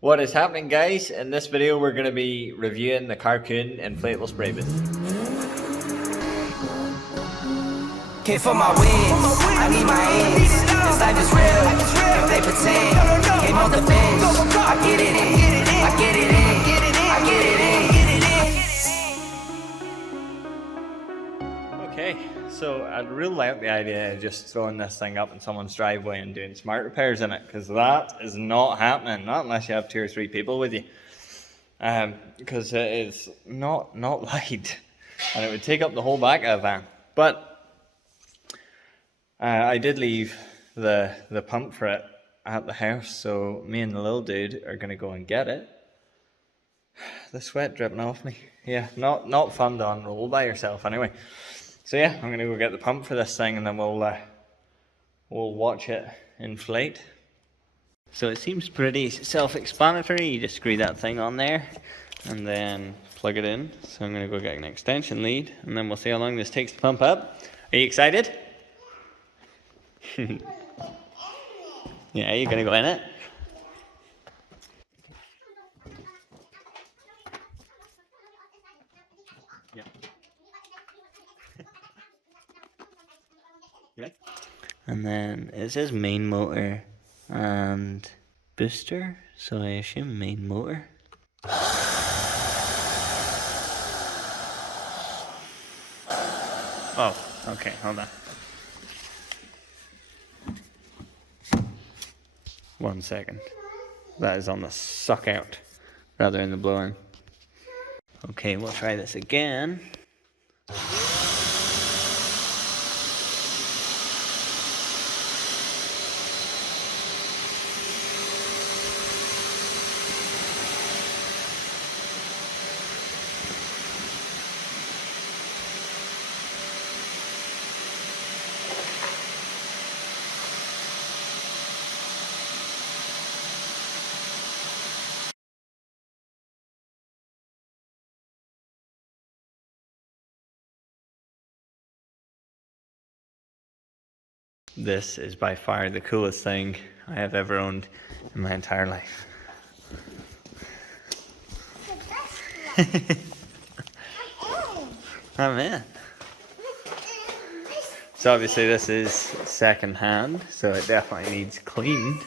What is happening, guys? In this video we're going to be reviewing the Carcoon inflatable spray booth. Came for my wins, I need my ends. This life is real, don't play pretend. Came off the bench, I get it in, I get it in, I get it in. Okay, so I'd really like the idea of just throwing this thing up in someone's driveway and doing smart repairs in it, because that is not happening, not unless you have 2 or 3 people with you. Because it is not light, and it would take up the whole back of a van. But I did leave the pump for it at the house, so me and the little dude are going to go and get it. The sweat dripping off me. Yeah, not fun to unroll by yourself anyway. So yeah, I'm going to go get the pump for this thing, and then we'll watch it inflate. So it seems pretty self-explanatory. You just screw that thing on there and then plug it in. So I'm going to go get an extension lead, and then we'll see how long this takes to pump up. Are you excited? Yeah, you're going to go in it? Yeah. And then it says main motor and booster, so I assume main motor. Oh, okay, hold on. 1 second. That is on the suck out rather than the blow in. Okay, we'll try this again. This is by far the coolest thing I have ever owned in my entire life. I'm in. So obviously this is second hand, so it definitely needs cleaned.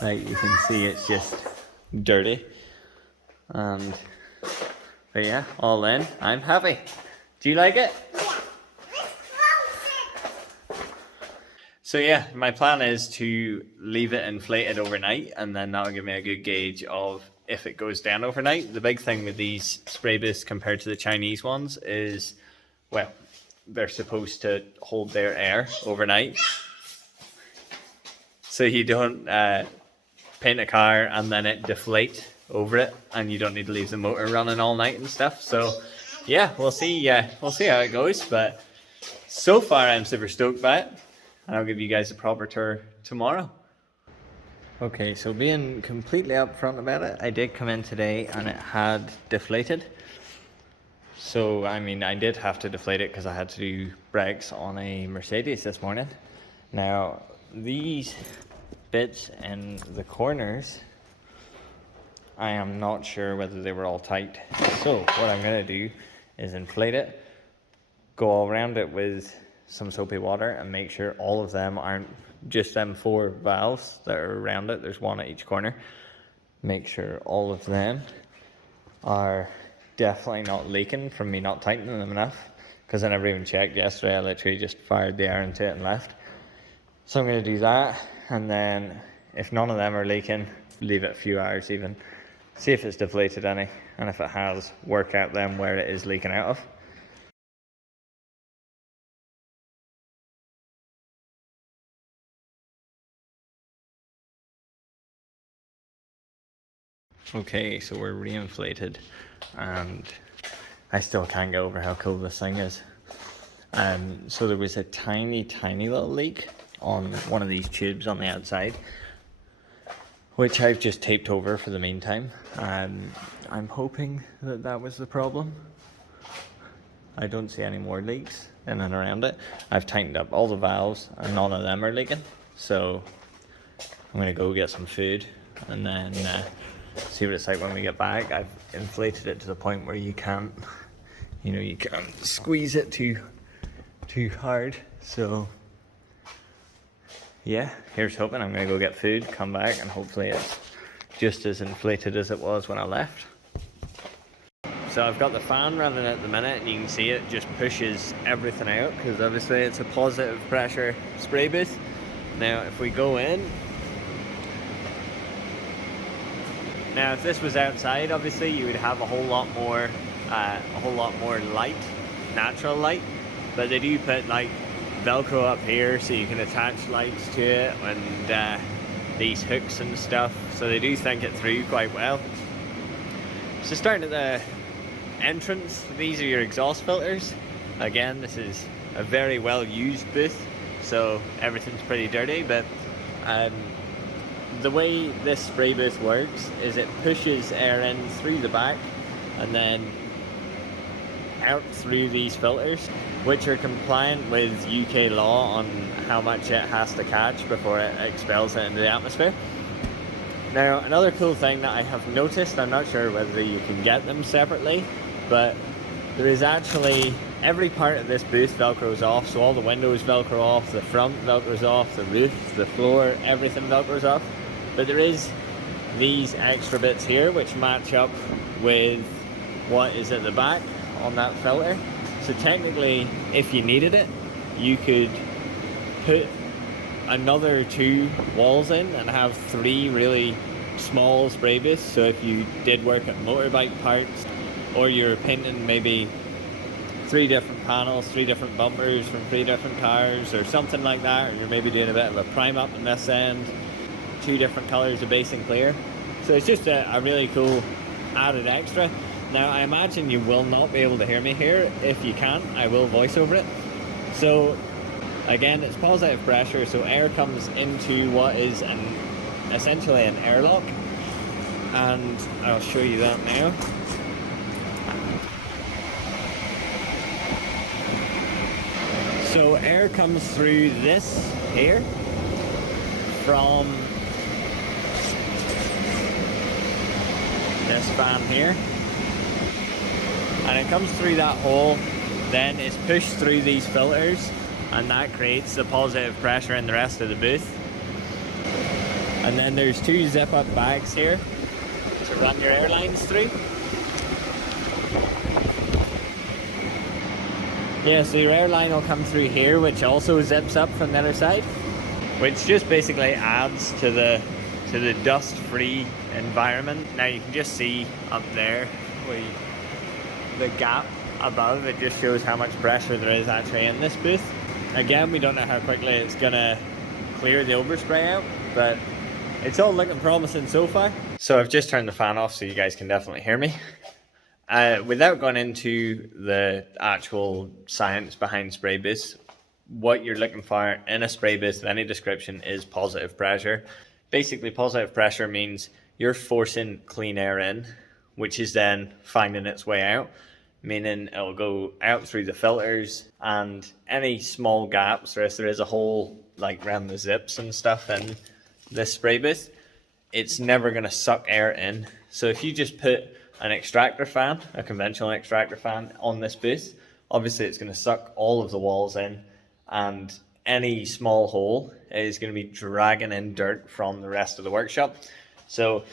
Like you can see, it's just dirty. But yeah, all in. I'm happy. Do you like it? So yeah, my plan is to leave it inflated overnight, and then that'll give me a good gauge of if it goes down overnight. The big thing with these spray booths compared to the Chinese ones is, well, they're supposed to hold their air overnight. So you don't paint a car and then it deflate over it, and you don't need to leave the motor running all night and stuff. So yeah, we'll see how it goes, but so far I'm super stoked by it. And I'll give you guys a proper tour tomorrow. Okay, so being completely upfront about it, I did come in today and it had deflated. So, I mean, I did have to deflate it because I had to do brakes on a Mercedes this morning. Now, these bits in the corners, I am not sure whether they were all tight. So, what I'm going to do is inflate it, go all around it with some soapy water, and make sure all of them aren't just them 4 valves that are around it. There's 1 at each corner. Make sure all of them are definitely not leaking from me not tightening them enough, because I never even checked yesterday. I literally just fired the air into it and left. So I'm going to do that, and then if none of them are leaking, leave it a few hours even, see if it's deflated any, and if it has, work out then where it is leaking out of. Okay, so we're reinflated, and I still can't get over how cool this thing is. So there was a tiny little leak on one of these tubes on the outside, which I've just taped over for the meantime. I'm hoping that was the problem. I don't see any more leaks in and around it. I've tightened up all the valves and none of them are leaking. So I'm gonna go get some food and then see what it's like when we get back. I've inflated it to the point where you can't, you can't squeeze it too hard. So yeah, here's hoping. I'm gonna go get food, come back, and hopefully it's just as inflated as it was when I left. So I've got the fan running at the minute, and you can see it just pushes everything out, because obviously it's a positive pressure spray booth. Now if we go in, now if this was outside, obviously you would have a whole lot more light, natural light, but they do put like Velcro up here so you can attach lights to it, and these hooks and stuff, so they do think it through quite well. So starting at the entrance, these are your exhaust filters. Again, this is a very well used booth, so everything's pretty dirty, but the way this spray booth works is it pushes air in through the back and then out through these filters, which are compliant with UK law on how much it has to catch before it expels it into the atmosphere. Now, another cool thing that I have noticed, I'm not sure whether you can get them separately, but there is actually, every part of this booth velcros off, so all the windows velcro off, the front velcros off, the roof, the floor, everything velcros off. But there is these extra bits here which match up with what is at the back on that filter. So technically, if you needed it, you could put another 2 walls in and have 3 really small spray booths. So if you did work at motorbike parts, or you're painting maybe 3 different panels, 3 different bumpers from 3 different cars or something like that, or you're maybe doing a bit of a prime up in this end, 2 different colors of base and clear. So it's just a really cool added extra. Now I imagine you will not be able to hear me here. If you can, I will voice over it. So again, it's positive pressure, so air comes into what is essentially an airlock, and I'll show you that now. So air comes through this here from this fan here, and it comes through that hole, then it's pushed through these filters, and that creates the positive pressure in the rest of the booth. And then there's 2 zip up bags here to run your air lines through. Yeah, so your air line will come through here, which also zips up from the other side, which just basically adds to the dust-free environment. Now you can just see up there the gap above, it just shows how much pressure there is actually in this booth. Again, we don't know how quickly it's gonna clear the overspray out, but it's all looking promising so far. So I've just turned the fan off so you guys can definitely hear me. Without going into the actual science behind spray booths, what you're looking for in a spray booth of any description is positive pressure. Basically, positive pressure means you're forcing clean air in, which is then finding its way out, meaning it'll go out through the filters, and any small gaps, or if there is a hole like around the zips and stuff in this spray booth, it's never going to suck air in. So if you just put an extractor fan, a conventional extractor fan on this booth, obviously it's going to suck all of the walls in, and any small hole is going to be dragging in dirt from the rest of the workshop. So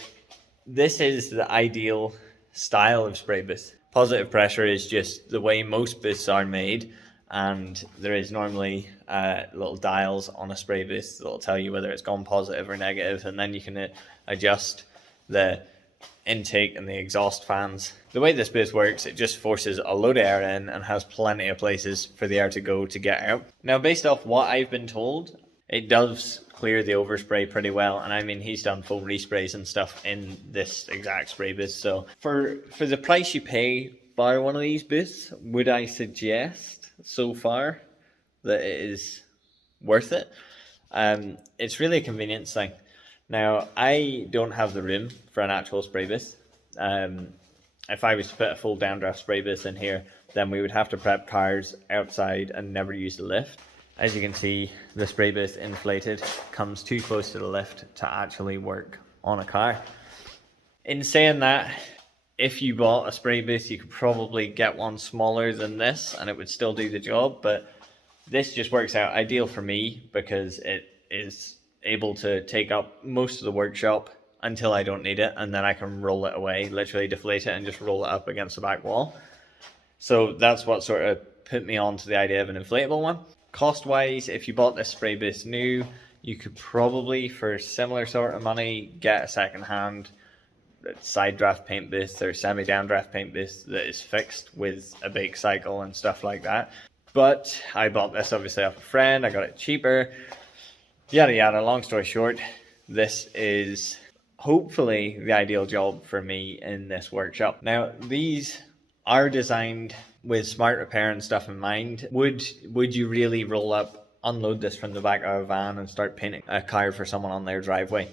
this is the ideal style of spray booth. Positive pressure is just the way most booths are made, and there is normally little dials on a spray booth that will tell you whether it's gone positive or negative, and then you can adjust the intake and the exhaust fans. The way this booth works, it just forces a load of air in and has plenty of places for the air to go to get out. Now, based off what I've been told, it does clear the overspray pretty well, and I mean, he's done full resprays and stuff in this exact spray booth. So for the price you pay by one of these booths, would I suggest so far that it is worth it? It's really a convenience thing. Now, I don't have the room for an actual spray booth. If I was to put a full downdraft spray booth in here, then we would have to prep cars outside and never use the lift. As you can see, the spray booth inflated comes too close to the lift to actually work on a car. In saying that, if you bought a spray booth, you could probably get one smaller than this and it would still do the job, but this just works out ideal for me because it is able to take up most of the workshop until I don't need it, and then I can roll it away, literally deflate it and just roll it up against the back wall. So that's what sort of put me on to the idea of an inflatable one. Cost wise, if you bought this spray booth new, you could probably, for similar sort of money, get a second hand side draft paint booth or semi downdraft paint booth that is fixed with a bake cycle and stuff like that. But I bought this obviously off a friend, I got it cheaper, yada yada. Long story short, this is hopefully the ideal job for me in this workshop. Now, these are designed with smart repair and stuff in mind. Would you really roll up, unload this from the back of a van and start painting a car for someone on their driveway?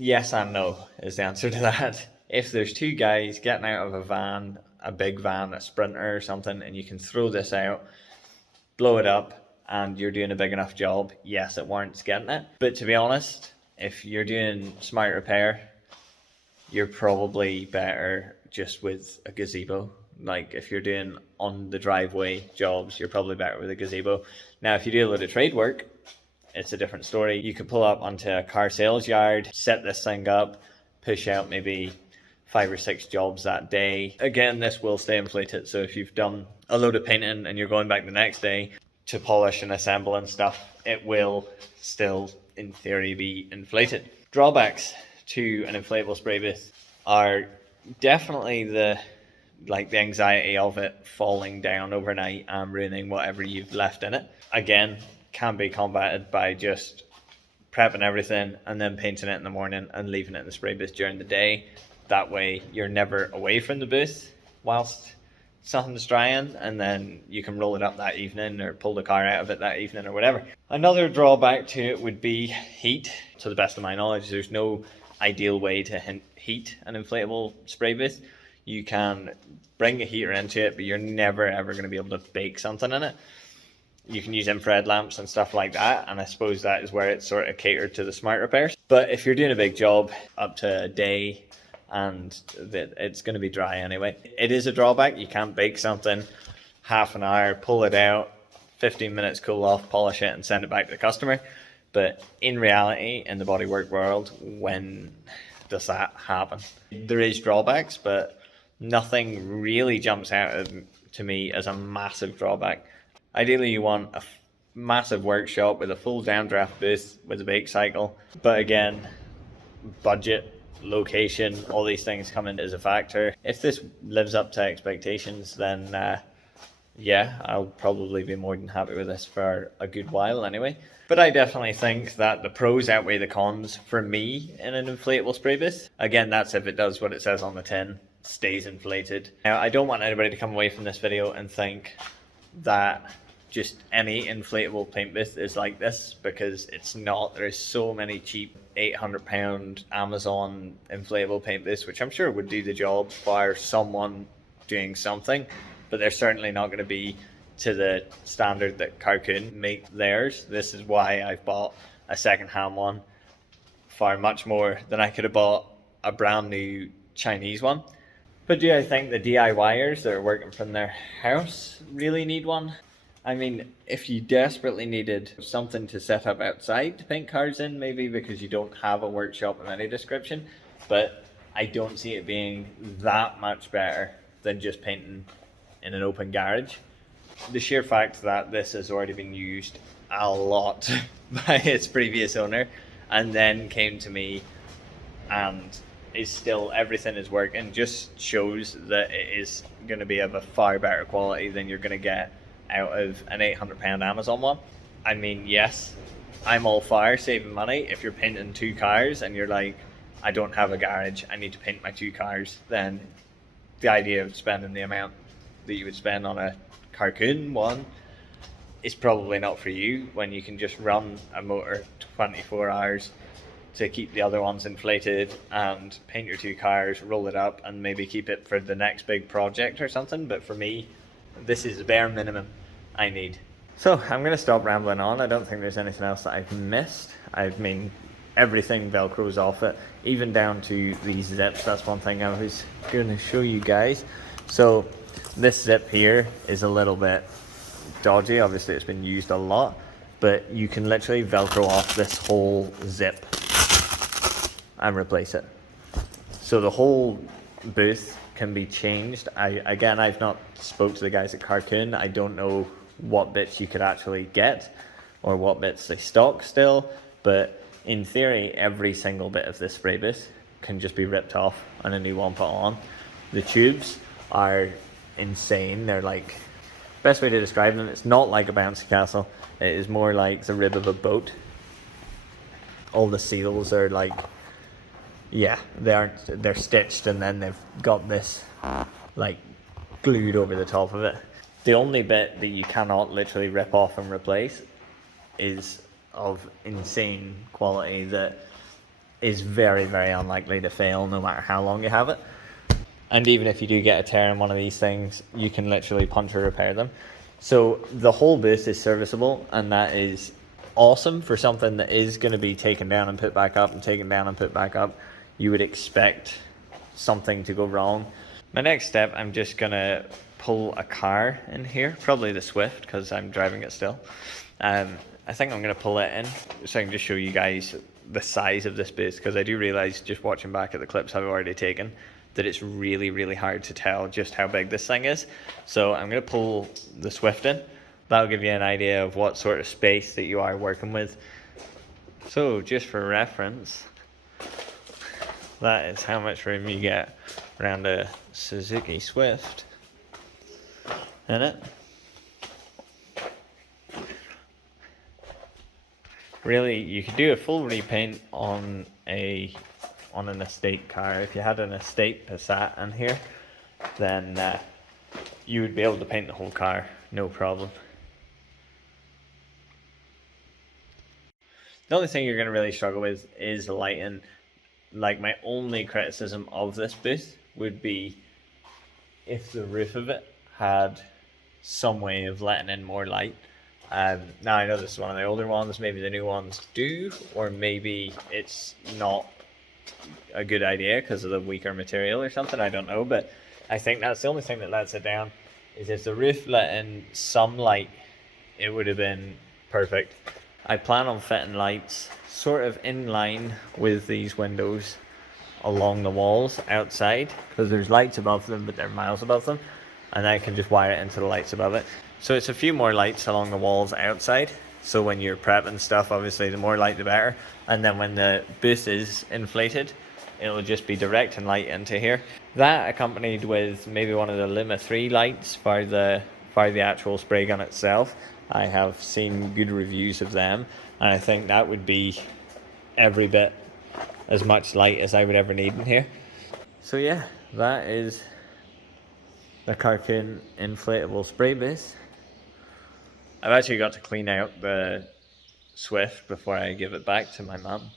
Yes and no is the answer to that. If there's two guys getting out of a van, a big van, a Sprinter or something, and you can throw this out, blow it up, and you're doing a big enough job, yes, it warrants getting it. But to be honest, if you're doing smart repair, you're probably better just with a gazebo. Like if you're doing on the driveway jobs, you're probably better with a gazebo. Now, if you do a load of trade work, it's a different story. You could pull up onto a car sales yard, set this thing up, push out maybe 5 or 6 jobs that day. Again, this will stay inflated. So if you've done a load of painting and you're going back the next day to polish and assemble and stuff, it will still, in theory, be inflated. Drawbacks to an inflatable spray booth are definitely the anxiety of it falling down overnight and ruining whatever you've left in it. Again, can be combated by just prepping everything and then painting it in the morning and leaving it in the spray booth during the day. That way you're never away from the booth whilst something's drying, and then you can roll it up that evening or pull the car out of it that evening or whatever. Another drawback to it would be heat. To the best of my knowledge, there's no ideal way to heat an inflatable spray booth. You can bring a heater into it, but you're never ever going to be able to bake something in it. You can use infrared lamps and stuff like that, and I suppose that is where it's sort of catered to the smart repairs. But if you're doing a big job up to a day, and it's going to be dry anyway, it is a drawback. You can't bake something half an hour, pull it out, 15 minutes, cool off, polish it and send it back to the customer. But in reality, in the bodywork world, when does that happen? There is drawbacks, but nothing really jumps out to me as a massive drawback. Ideally, you want a massive workshop with a full downdraft booth with a bake cycle. But again, budget, location, all these things come in as a factor. If this lives up to expectations, then yeah, I'll probably be more than happy with this for a good while anyway. But I definitely think that the pros outweigh the cons for me in an inflatable spray booth. Again, that's if it does what it says on the tin, stays inflated. Now, I don't want anybody to come away from this video and think that just any inflatable paint booth is like this, because it's not. There is so many cheap £800 Amazon inflatable paint booths, which I'm sure would do the job for someone doing something, but they're certainly not going to be to the standard that Carcoon make theirs. This is why I've bought a second-hand one for much more than I could have bought a brand new Chinese one. But do I think the DIYers that are working from their house really need one? I mean, if you desperately needed something to set up outside to paint cars in, maybe because you don't have a workshop of any description, but I don't see it being that much better than just painting in an open garage. The sheer fact that this has already been used a lot by its previous owner and then came to me and is still, everything is working, just shows that it is going to be of a far better quality than you're going to get out of an £800 Amazon one. I mean, yes, I'm all for saving money. If you're painting 2 cars and you're like, I don't have a garage, I need to paint my 2 cars, then the idea of spending the amount that you would spend on a Carcoon one is probably not for you, when you can just run a motor 24 hours to keep the other ones inflated and paint your 2 cars, roll it up, and maybe keep it for the next big project or something. But for me, this is the bare minimum I need. So I'm going to stop rambling on. I don't think there's anything else that I've missed. I mean, everything velcros off it, even down to these zips. That's one thing I was going to show you guys. So this zip here is a little bit dodgy, obviously it's been used a lot, but you can literally velcro off this whole zip and replace it. So the whole booth can be changed. I've not spoke to the guys at Carcoon. I don't know what bits you could actually get or what bits they stock still, but in theory every single bit of this spray booth can just be ripped off and a new one put on. The tubes are insane. They're like, best way to describe them, it's not like a bouncy castle, it is more like the rib of a boat. All the seals are like, yeah, they're stitched, and then they've got this like glued over the top of it. The only bit that you cannot literally rip off and replace is of insane quality that is very, very unlikely to fail no matter how long you have it. And even if you do get a tear in one of these things, you can literally punch or repair them. So the whole booth is serviceable, and that is awesome for something that is going to be taken down and put back up and taken down and put back up. You would expect something to go wrong. My next step, I'm just going to pull a car in here, probably the Swift because I'm driving it still. I think I'm going to pull it in so I can just show you guys the size of this booth, because I do realize just watching back at the clips I've already taken that it's really, really hard to tell just how big this thing is. So I'm going to pull the Swift in. That'll give you an idea of what sort of space that you are working with. So just for reference, that is how much room you get around a Suzuki Swift in it. Really, you could do a full repaint on an estate car. If you had an estate Passat in here, then you would be able to paint the whole car, no problem. The only thing you're going to really struggle with is the lighting. Like, my only criticism of this booth would be if the roof of it had some way of letting in more light. Now I know this is one of the older ones, maybe the new ones do, or maybe it's not a good idea because of the weaker material or something, I don't know, but I think that's the only thing that lets it down, is if the roof let in some light, it would have been perfect. I plan on fitting lights sort of in line with these windows along the walls outside, because there's lights above them but they're miles above them, and I can just wire it into the lights above it. So it's a few more lights along the walls outside, so when you're prepping stuff, obviously the more light the better, and then when the booth is inflated, it'll just be directing light into here. That accompanied with maybe one of the Lima 3 lights for the actual spray gun itself. I have seen good reviews of them, and I think that would be every bit as much light as I would ever need in here. So yeah, that is the Carcoon inflatable spray booth. I've actually got to clean out the Swift before I give it back to my mum,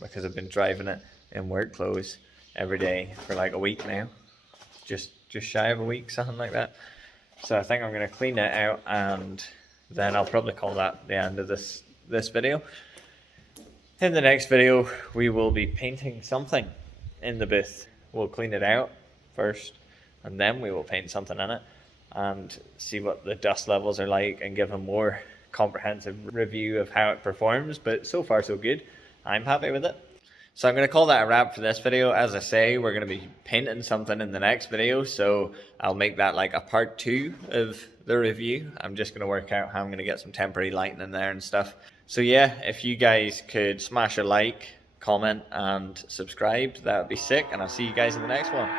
because I've been driving it in work clothes every day for like a week now, just shy of a week, something like that. So I think I'm going to clean it out, and then I'll probably call that the end of this video. In the next video, we will be painting something in the booth. We'll clean it out first, and then we will paint something in it and see what the dust levels are like and give a more comprehensive review of how it performs. But so far so good. I'm happy with it. So I'm going to call that a wrap for this video. As I say, we're going to be painting something in the next video, so I'll make that like a part 2 of the review. I'm just going to work out how I'm going to get some temporary lighting in there and stuff. So yeah, if you guys could smash a like, comment and subscribe, that would be sick, and I'll see you guys in the next one.